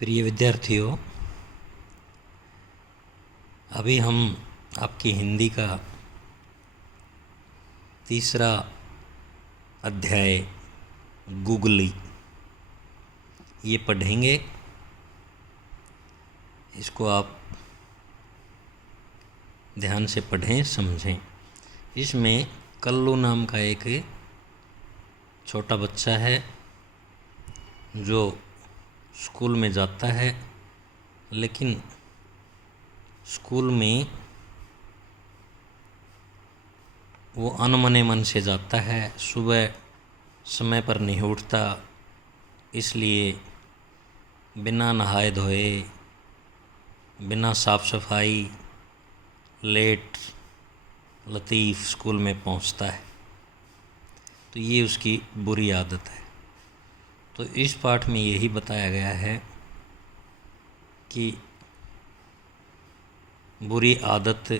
प्रिय विद्यार्थियों, अभी हम आपकी हिंदी का तीसरा अध्याय गुगली ये पढ़ेंगे। इसको आप ध्यान से पढ़ें, समझें। इसमें कल्लू नाम का एक छोटा बच्चा है जो स्कूल में जाता है, लेकिन स्कूल में वो अनमने मन से जाता है। सुबह समय पर नहीं उठता, इसलिए बिना नहाए धोए, बिना साफ सफाई, लेट लतीफ़ स्कूल में पहुंचता है। तो ये उसकी बुरी आदत है। तो इस पाठ में यही बताया गया है कि बुरी आदत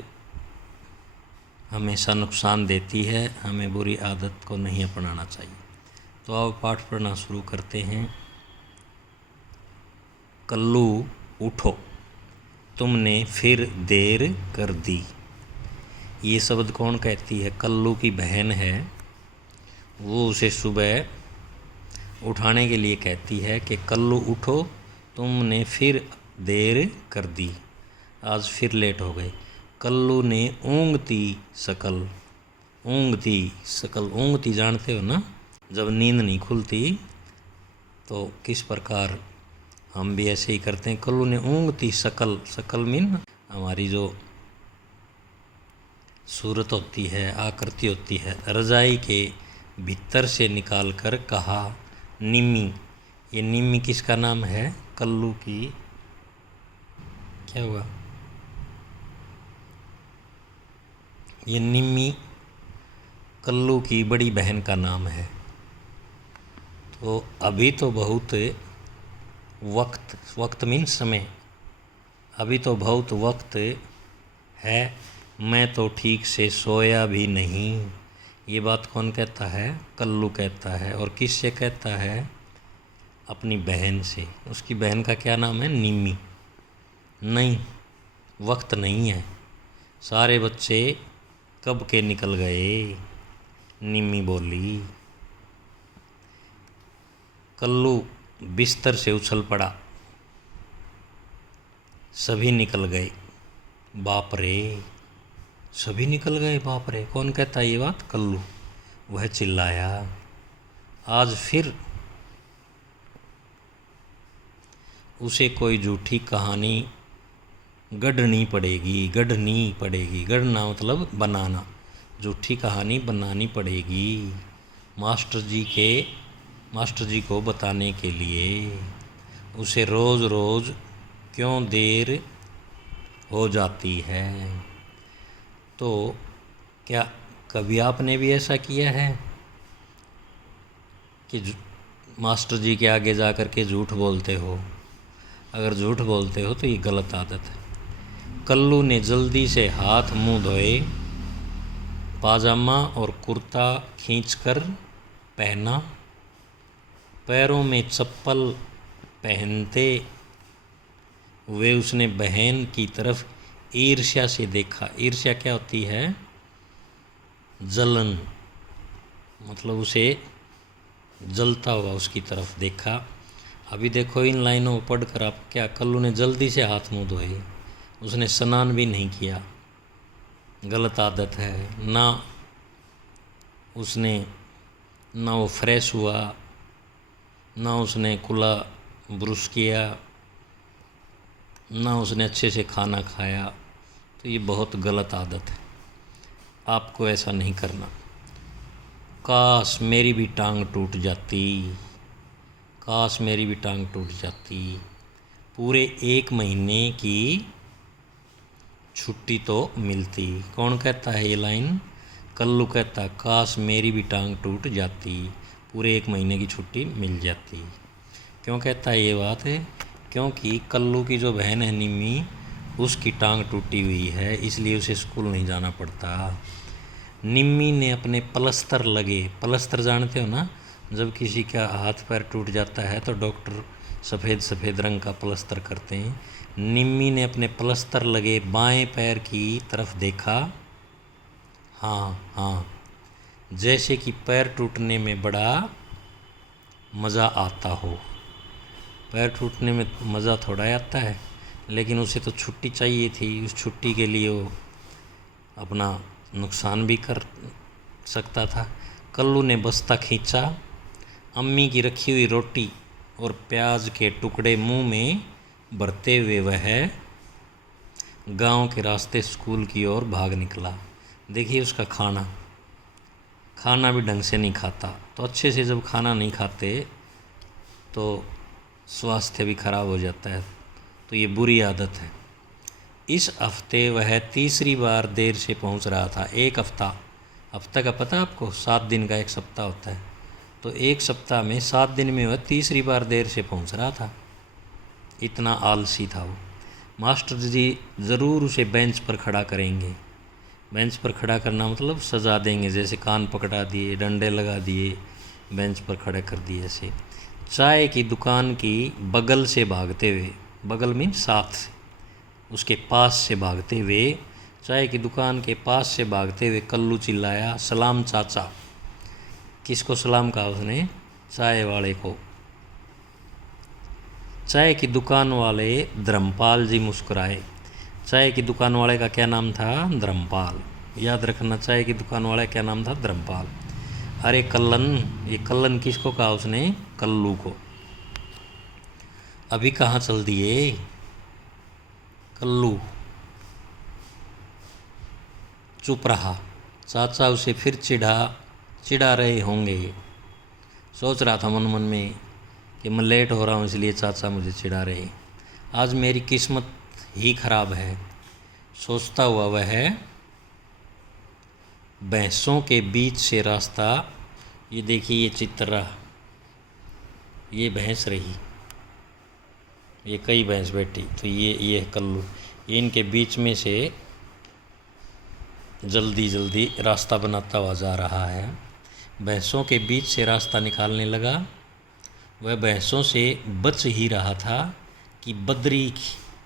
हमेशा नुकसान देती है, हमें बुरी आदत को नहीं अपनाना चाहिए। तो अब पाठ पढ़ना शुरू करते हैं। कल्लू उठो, तुमने फिर देर कर दी। ये शब्द कौन कहती है? कल्लू की बहन है। वो उसे सुबह उठाने के लिए कहती है कि कल्लू उठो, तुमने फिर देर कर दी, आज फिर लेट हो गए। कल्लू ने ऊँघती शकल, ऊँघती शकल, ऊँघती जानते हो ना, जब नींद नहीं खुलती तो किस प्रकार हम भी ऐसे ही करते हैं। कल्लू ने ऊँघती शकल, शकल मीन हमारी जो सूरत होती है, आकृति होती है, रजाई के भीतर से निकाल कर कहा, निम्मी। ये निम्मी किसका नाम है? कल्लू की, क्या हुआ? ये निम्मी कल्लू की बड़ी बहन का नाम है। तो अभी तो बहुत वक्त मीन समय, अभी तो बहुत वक्त है, मैं तो ठीक से सोया भी नहीं। ये बात कौन कहता है? कल्लू कहता है। और किससे कहता है? अपनी बहन से। उसकी बहन का क्या नाम है? निम्मी। नहीं, वक्त नहीं है, सारे बच्चे कब के निकल गए, निम्मी बोली। कल्लू बिस्तर से उछल पड़ा, सभी निकल गए। बाप रे, सभी निकल गए, बाप रे। कौन कहता है ये बात? कल्लू। वह चिल्लाया, आज फिर उसे कोई झूठी कहानी गढ़नी पड़ेगी, गढ़नी पड़ेगी। गढ़ना मतलब बनाना, झूठी कहानी बनानी पड़ेगी मास्टर जी को बताने के लिए। उसे रोज़ रोज़ क्यों देर हो जाती है। तो क्या कभी आपने भी ऐसा किया है कि मास्टर जी के आगे जा कर के झूठ बोलते हो? अगर झूठ बोलते हो तो ये गलत आदत है। कल्लू ने जल्दी से हाथ मुंह धोए, पाजामा और कुर्ता खींचकर पहना, पैरों में चप्पल पहनते हुए उसने बहन की तरफ ईर्ष्या से देखा। ईर्ष्या क्या होती है? जलन, मतलब उसे जलता हुआ उसकी तरफ देखा। अभी देखो इन लाइनों को पढ़कर आप क्या, कल्लू ने जल्दी से हाथ मुंह धोए, उसने स्नान भी नहीं किया, गलत आदत है ना। उसने ना वो फ्रेश हुआ, ना उसने कुला ब्रश किया, ना उसने अच्छे से खाना खाया। तो ये बहुत गलत आदत है, आपको ऐसा नहीं करना। काश मेरी भी टांग टूट जाती, काश मेरी भी टांग टूट जाती। पूरे 1 महीने की छुट्टी तो मिलती। कौन कहता है ये लाइन? कल्लू कहता, काश मेरी भी टांग टूट जाती, पूरे 1 महीने की छुट्टी मिल जाती। क्यों कहता है ये बात है? क्योंकि कल्लू की जो बहन है निम्मी, उसकी टांग टूटी हुई है, इसलिए उसे स्कूल नहीं जाना पड़ता। निम्मी ने अपने प्लस्तर लगे, प्लस्तर जानते हो ना, जब किसी का हाथ पैर टूट जाता है तो डॉक्टर सफ़ेद सफ़ेद रंग का पलस्तर करते हैं। निम्मी ने अपने पलस्तर लगे बाएं पैर की तरफ देखा। हाँ हाँ, जैसे कि पैर टूटने में बड़ा मज़ा आता हो। पैर टूटने में मज़ा थोड़ा आता है, लेकिन उसे तो छुट्टी चाहिए थी। उस छुट्टी के लिए वो अपना नुकसान भी कर सकता था। कल्लू ने बस्ता खींचा। अम्मी की रखी हुई रोटी और प्याज के टुकड़े मुंह में भरते हुए वह गांव के रास्ते स्कूल की ओर भाग निकला। देखिए उसका खाना भी ढंग से नहीं खाता। तो अच्छे से जब खाना नहीं खाते तो स्वास्थ्य भी खराब हो जाता है। तो ये बुरी आदत है। इस हफ्ते वह तीसरी बार देर से पहुंच रहा था। एक हफ्ता का पता आपको? 7 दिन का एक सप्ताह होता है। तो एक सप्ताह में 7 दिन में वह तीसरी बार देर से पहुंच रहा था। इतना आलसी था वो। मास्टर जी ज़रूर उसे बेंच पर खड़ा करेंगे। बेंच पर खड़ा करना मतलब सजा देंगे, जैसे कान पकड़ा दिए, डंडे लगा दिए, बेंच पर खड़े कर दिए ऐसे। चाय की दुकान की बगल से भागते हुए, बगल मीन साथ से, उसके पास से भागते हुए, चाय की दुकान के पास से भागते हुए कल्लू चिल्लाया, सलाम चाचा। किसको सलाम कहा उसने? चाय वाले को। चाय की दुकान वाले धर्मपाल जी मुस्कुराए। चाय की दुकान वाले का क्या नाम था? धर्मपाल। याद रखना, चाय की दुकान वाले क्या नाम था? धर्मपाल। अरे कल्लन, ये कल्लन किसको कहा उसने? कल्लू को। अभी कहाँ चल दिए कल्लू? चुप रहा। चाचा उसे फिर चिढ़ा रहे होंगे। सोच रहा था मन मन में कि मैं लेट हो रहा हूँ इसलिए चाचा मुझे चिढ़ा रहे। आज मेरी किस्मत ही खराब है, सोचता हुआ वह भैंसों के बीच से रास्ता, ये देखिए ये चित्र रहा, ये भैंस रही, ये कई भैंस बैठी, तो ये है कल्लू। ये इनके बीच में से जल्दी जल्दी रास्ता बनाता हुआ जा रहा है। भैंसों के बीच से रास्ता निकालने लगा। वह भैंसों से बच ही रहा था कि बद्री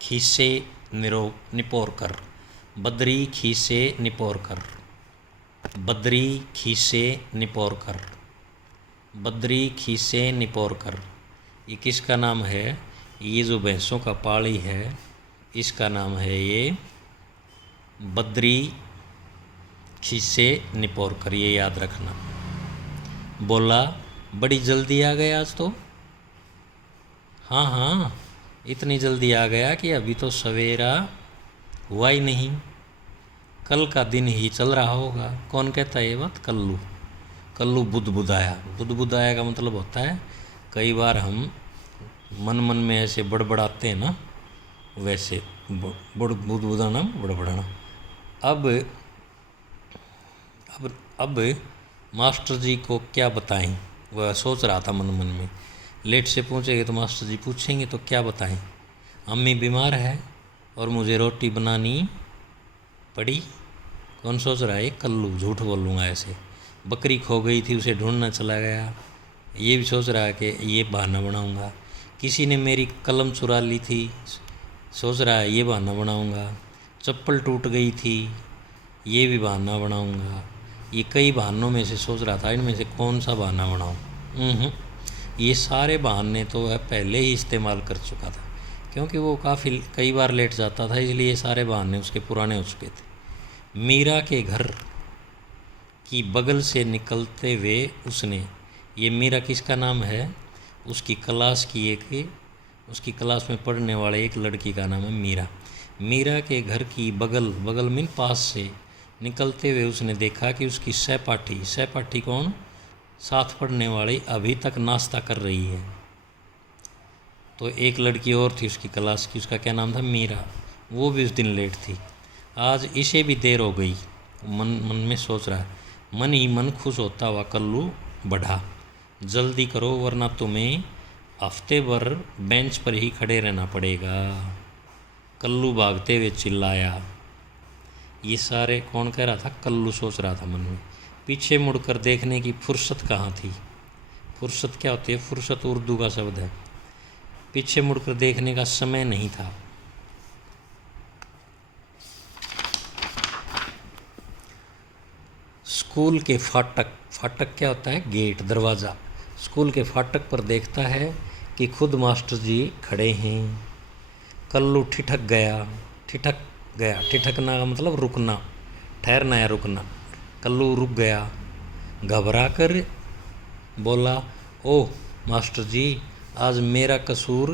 खीसे निपोर कर, बद्री खीसे निपोर कर, बद्री खीसे निपोर कर, बद्री खीसे निपोर कर। ये किसका नाम है? ये जो भैंसों का पाड़ी है इसका नाम है ये बद्री खीसे निपोर कर। ये याद रखना। बोला, बड़ी जल्दी आ गए आज तो? हाँ हाँ, इतनी जल्दी आ गया कि अभी तो सवेरा हुआ ही नहीं, कल का दिन ही चल रहा होगा। कौन कहता है ये बात? कल्लू। कल्लू बुदबुदाया। बुदबुदाया का मतलब होता है कई बार हम मन मन में ऐसे बड़बड़ाते हैं ना, वैसे बुदबुदाना, बड़बड़ाना। अब मास्टर जी को क्या बताएं? वह सोच रहा था मन मन में। लेट से पहुँचेंगे तो मास्टर जी पूछेंगे तो क्या बताएं? अम्मी बीमार है और मुझे रोटी बनानी पड़ी। कौन सोच रहा है? कल्लू। झूठ बोलूँगा ऐसे। बकरी खो गई थी, उसे ढूंढना चला गया। ये भी सोच रहा है कि ये बहाना बनाऊँगा। किसी ने मेरी कलम चुरा ली थी, सोच रहा है ये बहाना बनाऊँगा। चप्पल टूट गई थी, ये भी बहाना बनाऊँगा। ये कई बहानों में से सोच रहा था इनमें से कौन सा बहाना बनाऊँ। ये सारे बहाने तो वह पहले ही इस्तेमाल कर चुका था, क्योंकि वो कई बार लेट जाता था, इसलिए ये सारे बहाने उसके पुराने हो चुके थे। मीरा के घर की बगल से निकलते हुए उसने, ये मीरा किसका नाम है? उसकी क्लास में पढ़ने वाले एक लड़की का नाम है मीरा। मीरा के घर की बगल में पास से निकलते हुए उसने देखा कि उसकी सहपाठी कौन? साथ पढ़ने वाली अभी तक नाश्ता कर रही है। तो एक लड़की और थी उसकी क्लास की, उसका क्या नाम था? मीरा। वो भी उस दिन लेट थी। आज इसे भी देर हो गई। मन में सोच रहा है। मन ही मन खुश होता हुआ कल्लू बढ़ा। जल्दी करो वरना तुम्हें हफ्ते भर बेंच पर ही खड़े रहना पड़ेगा। कल्लू भागते हुए चिल्लाया। ये सारे कौन कह रहा था? कल्लू सोच रहा था मन में। पीछे मुड़कर देखने की फुर्सत कहाँ थी? फुर्सत क्या होती है? फुर्सत उर्दू का शब्द है। पीछे मुड़कर देखने का समय नहीं था। स्कूल के फाटक, फाटक क्या होता है? गेट, दरवाज़ा। स्कूल के फाटक पर देखता है कि खुद मास्टर जी खड़े हैं। कल्लू ठिठक गया, ठिठक गया। ठिठकना का मतलब रुकना, ठहरना या रुकना। कल्लू रुक गया, घबरा कर बोला, ओह मास्टर जी, आज मेरा कसूर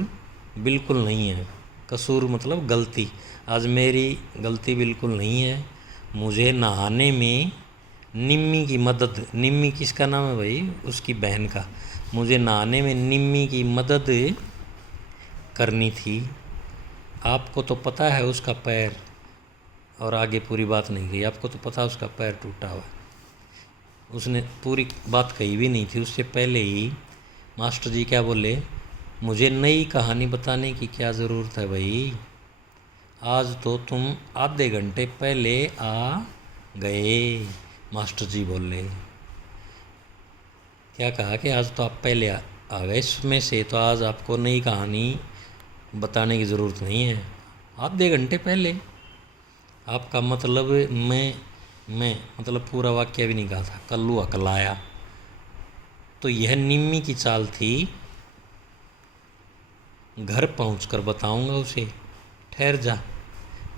बिल्कुल नहीं है। कसूर मतलब गलती। आज मेरी गलती बिल्कुल नहीं है। मुझे नहाने में निम्मी की मदद, निम्मी किसका नाम है भाई? उसकी बहन का। मुझे नहाने में निम्मी की मदद करनी थी। आपको तो पता है उसका पैर, और आगे पूरी बात नहीं कही। आपको तो पता है उसका पैर टूटा हुआ। उसने पूरी बात कही भी नहीं थी, उससे पहले ही मास्टर जी क्या बोले? मुझे नई कहानी बताने की क्या ज़रूरत है भाई? आज तो तुम आधे घंटे पहले आ गए। मास्टर जी बोले। क्या कहा कि आज तो आप पहले आ गए, इसमें से तो आज आपको नई कहानी बताने की ज़रूरत नहीं है। आधे घंटे पहले। आपका मतलब मैं मतलब पूरा वाक्य भी नहीं कहा था। कल्लू अकलाया। तो यह निम्मी की चाल थी। घर पहुंचकर बताऊंगा उसे, ठहर जा।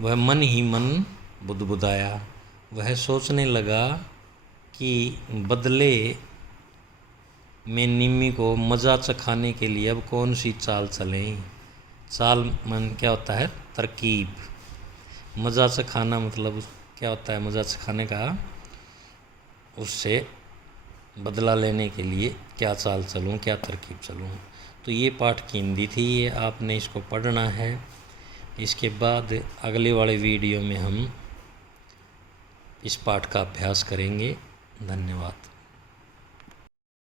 वह मन ही मन बुदबुदाया। वह सोचने लगा कि बदले में निम्मी को मज़ा चखाने के लिए अब कौन सी चाल चलें। चाल मन क्या होता है? तरकीब। मज़ा चखाना मतलब क्या होता है? मज़ा चखाने का, उससे बदला लेने के लिए क्या चाल चलूँ, क्या तरकीब चलूँ। तो ये पाठ की हिंदी थी, ये आपने इसको पढ़ना है। इसके बाद अगले वाले वीडियो में हम इस पाठ का अभ्यास करेंगे। धन्यवाद।